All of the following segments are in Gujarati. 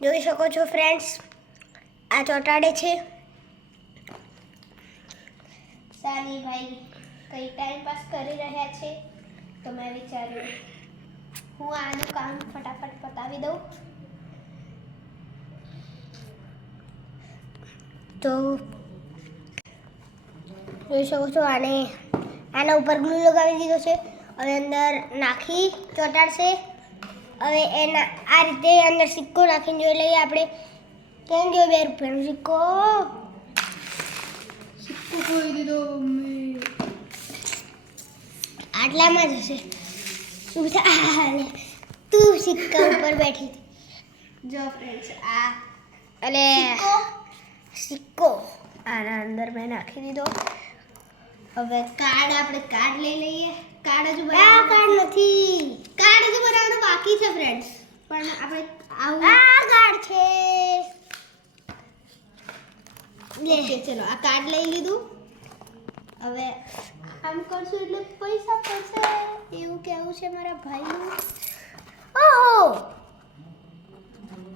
જોઈ શકો છો ફ્રેન્ડ્સ, આ ચોંટાડે છે. સાની ભાઈ કઈ ટાઈમ પાસ કરી રહ્યા છે, તો મેં વિચાર્યું હું આનું કામ ફટાફટ પતાવી દઉં. તો જોઈ શકો છો, આના ઉપર ગ્લુ લગાવી દીધો છે. હવે અંદર નાખી ચોંટાડશે. હવે એના આ રીતે અંદર સિક્કો નાખીને જોઈ લઈએ આપણે. કેમ જો 2 રૂપિયાનો સિક્કો ખોઈ દીધો મમ્મી. આટલામાં જ હશે. તું સિક્કા ઉપર બેઠી હતી. જો ફ્રેન્ડ્સ, આ અને સિક્કો આના અંદર મેં નાખી દીધો. હવે આપણે કાર્ડ લઈ લઈએ. કાર્ડ હજુ કાર્ડ નથી. કાર્ડ હજુ બનાવવાનું બાકી છે ફ્રેન્ડ્સ, પણ આપણે આ કાર્ડ છે. ઓકે, ચલો આ કાર્ડ લઈ લીધું. હવે આમ કરશું એટલે પૈસા પડશે એવું કેવું છે મારા ભાઈનું. ઓહો,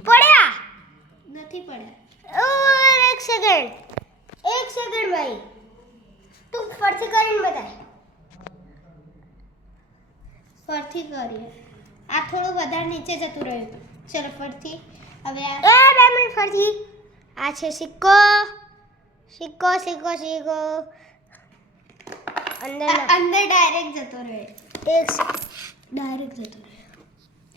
પડ્યા નથી પડ્યા. એક સેકન્ડ ભાઈ, તું ફરથી કરીને બતાય. ફરથી કરીએ. આ થોડું વધારે નીચે જતું રહ્યું. ચલો ફરથી. હવે આ 2 મિનિટ ફરથી. આ છે સિક્કો. અંદર ડાયરેક્ટ જતો રહે. ડાયરેક્ટ જતો રહે.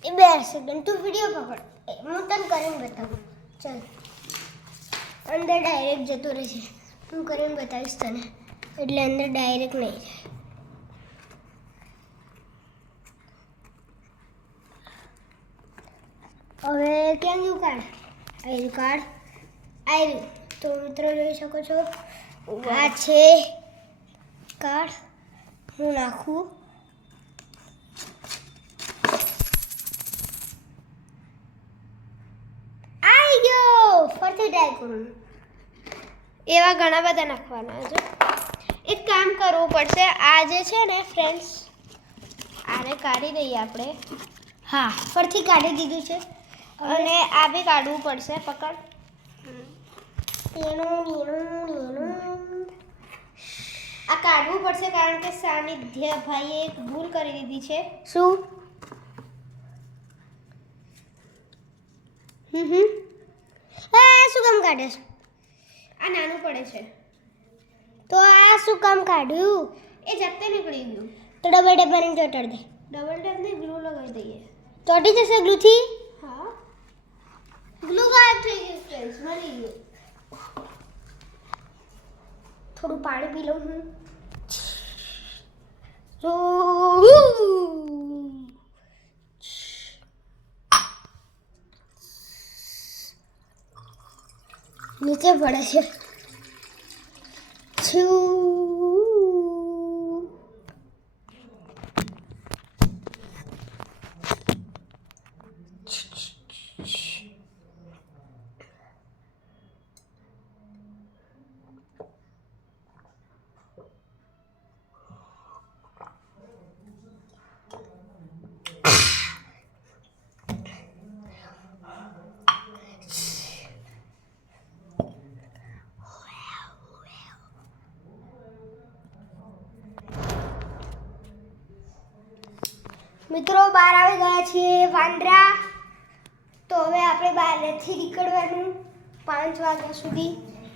2 સેકન્ડ તું વિડિયો પકડ, હું તને કરીને બતાવું. ચાલ, અંદર ડાયરેક્ટ જતો રહે છે. હું કરીને બતાવીશ તને, એટલે અંદર ડાયરેક્ટ નહીં જાય. હવે કેમ ગયું કાર્ડ? આવ્યું. તો મિત્રો જોઈ શકો છો, આ છે કાર્ડ. હું નાખું. આવી ગયો. ફરતી ટ્રાય કરું. એવા ઘણા બધા નાખવાના છે. એક કામ કરવું પડશે. આ જે છે ને ફ્રેન્ડ્સ, આને કાઢી દઈએ આપણે. હા, ફરથી કાઢી દીધું છે. અને આ બી કાઢવું પડશે. પકડ. આ કાઢવું પડશે કારણ કે સાનિધ્ય ભાઈએ એક ભૂલ કરી દીધી છે. શું? શું કામ કાઢે છે? આ નાનું પડે છે. તો આ શું કામ કાઢ્યું? એ જાતે નીકળી ગયું. તો ડબલ ટેપ કરીને ચોંટાડી દે. ડબલ ટેપ ને ગ્લુ લગાવી દઈએ. ચોંટી જશે ગ્લુથી? હા, ગ્લુ ગાયબ થઈ ગયું ફ્રેન્ડ્સ, મળી ગયું. થોડું પાણી પી લઉં હું. નીચે પડે છે. મિત્રો બહાર આવી ગયા છીએ વાંદરા. તો હવે આપણે બહારથી નીકળવાનું 5 વાગ્યા સુધી,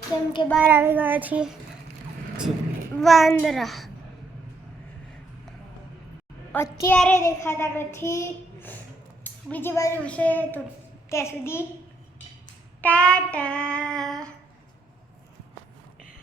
કેમ કે બહાર આવી ગયા છીએ વાંદરા. અત્યારે દેખાતા નથી, બીજી બાજુ હશે તો ત્યાં સુધી ટાટા.